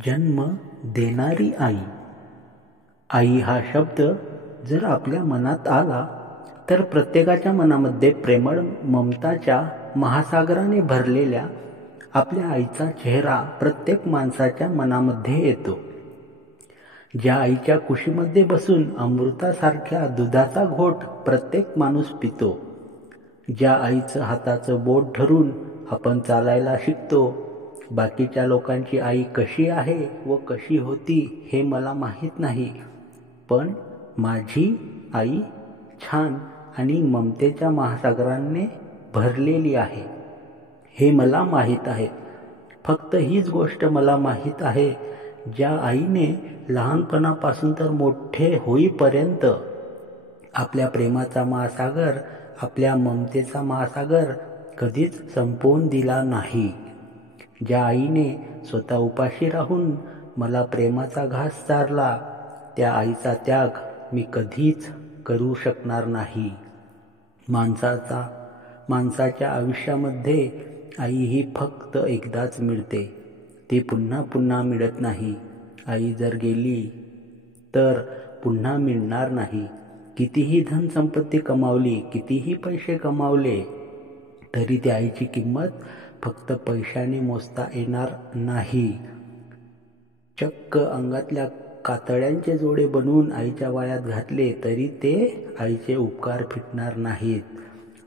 जन्म देणारी आई. आई हा शब्द जर आपल्या मनात आला तर प्रत्येकाच्या मनामध्ये प्रेमळ ममताच्या महासागराने भरलेल्या आपल्या आईचा चेहरा प्रत्येक माणसाच्या मनामध्ये येतो. ज्या आईच्या कुशीमध्ये बसून अमृतासारख्या दुधाचा घोट प्रत्येक माणूस पितो, ज्या आईचं हाताचं बोट धरून आपण चालायला शिकतो. बाकीच्या लोकांची आई कशी आहे व कशी होती हे मला माहीत नाही, पण माझी आई छान आणि ममतेच्या महासागराने भरलेली आहे हे मला माहीत आहे. फक्त हीच गोष्ट मला माहीत आहे, ज्या आईने लहानपणापासून तर मोठे होईपर्यंत आपल्या प्रेमाचा महासागर, आपल्या ममतेचा महासागर कधीच संपवून दिला नाही. ज्या आईने स्वतः उपाशी राहून मला प्रेमाचा घास चारला, त्या आईचा त्याग मी कधीच करू शकणार नाही. माणसाच्या आयुष्यामध्ये आई ही फक्त एकदाच मिळते, ती पुन्हा पुन्हा मिळत नाही. आई जर गेली तर पुन्हा मिळणार नाही. कितीही धनसंपत्ती कमावली, कितीही पैसे कमावले तरी त्या आईची किंमत फक्त पैशाने मोजता येणार नाही. चक्क अंगातल्या कातड्यांचे जोडे बनवून आईच्या वायात घातले तरी ते आईचे उपकार फिटणार नाहीत.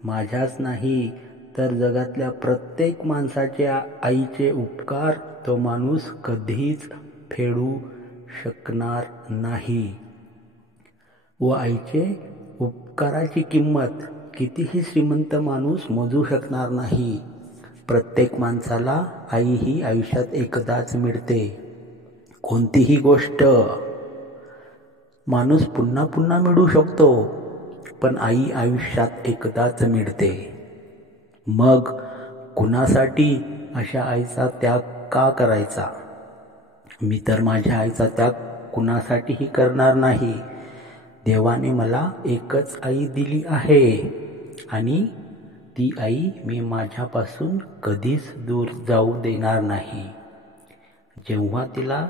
माझ्याच नाही तर जगातल्या प्रत्येक माणसाचे आईचे उपकार तो माणूस कधीच फेडू शकणार नाही. व आईचे उपकाराची किंमत कितीही श्रीमंत माणूस मोजू शकणार नाही. प्रत्येक माणसाला आई ही आयुष्यात एकदाच मिळते. कोणतीही गोष्ट माणूस पुन्हा पुन्हा मिळू शकतो, पण आई आयुष्यात एकदाच मिळते. मग कुणासाठी अशा आईचा त्याग का करायचा? मी तर माझ्या आईचा त्याग कुणासाठीही करणार नाही. देवाने मला एकच आई दिली आहे आणि ती आई मी माझ्यापासून कधीच दूर जाऊ देणार नाही. जेव्हा तिला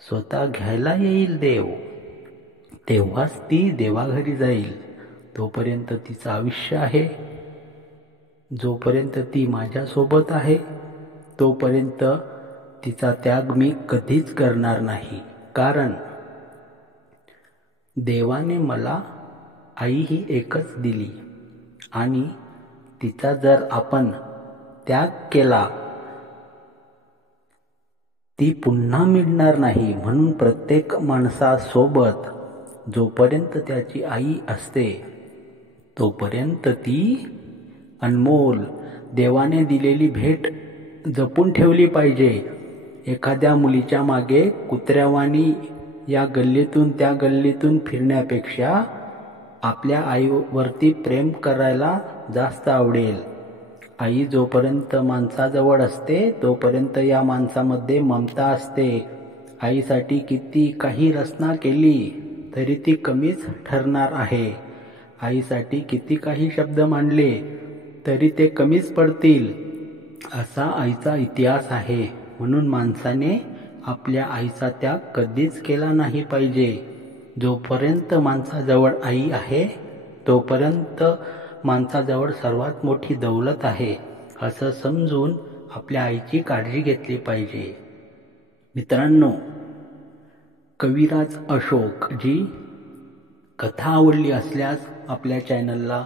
स्वतः घ्यायला येईल देव, तेव्हाच ती देवाघरी जाईल. तोपर्यंत तिचं आयुष्य आहे. जोपर्यंत ती माझ्यासोबत आहे तोपर्यंत तिचा त्याग मी कधीच करणार नाही. कारण देवाने मला आई ही एकच दिली आणि तिचा जर आपण त्याग केला ती पुन्हा मिळणार नाही. म्हणून प्रत्येक माणसासोबत जोपर्यंत त्याची आई असते तोपर्यंत ती अनमोल देवाने दिलेली भेट जपून ठेवली पाहिजे. एखाद्या मुलीच्या मागे कुत्र्यावानी या गल्लीतून त्या गल्लीतून फिरण्यापेक्षा आपल्या आईवरती प्रेम करायला जास्त आवडेल. आई जोपर्यंत माणसाजवळ असते तोपर्यंत या माणसामध्ये ममता असते. आईसाठी किती काही रचना केली तरी ती कमीच ठरणार आहे. आईसाठी किती काही शब्द मांडले तरी ते कमीच पडतील, असा आईचा इतिहास आहे. म्हणून माणसाने आपल्या आईचा त्याग कधीच केला नाही पाहिजे. जोपर्यंत माणसाजवळ आई आहे तोपर्यंत माणसाजवळ सर्वात मोठी दौलत आहे, असं समजून आपल्या आईची काळजी घेतली पाहिजे. मित्रांनो, कविराज अशोक जी कथा आवडली असल्यास आपल्या चॅनलला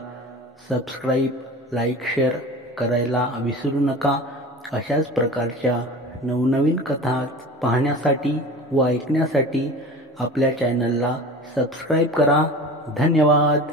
सबस्क्राईब, लाईक, शेअर करायला विसरू नका. अशाच प्रकारच्या नवनवीन कथा पाहण्यासाठी व ऐकण्यासाठी आपल्या चॅनलला सबस्क्राईब करा. धन्यवाद.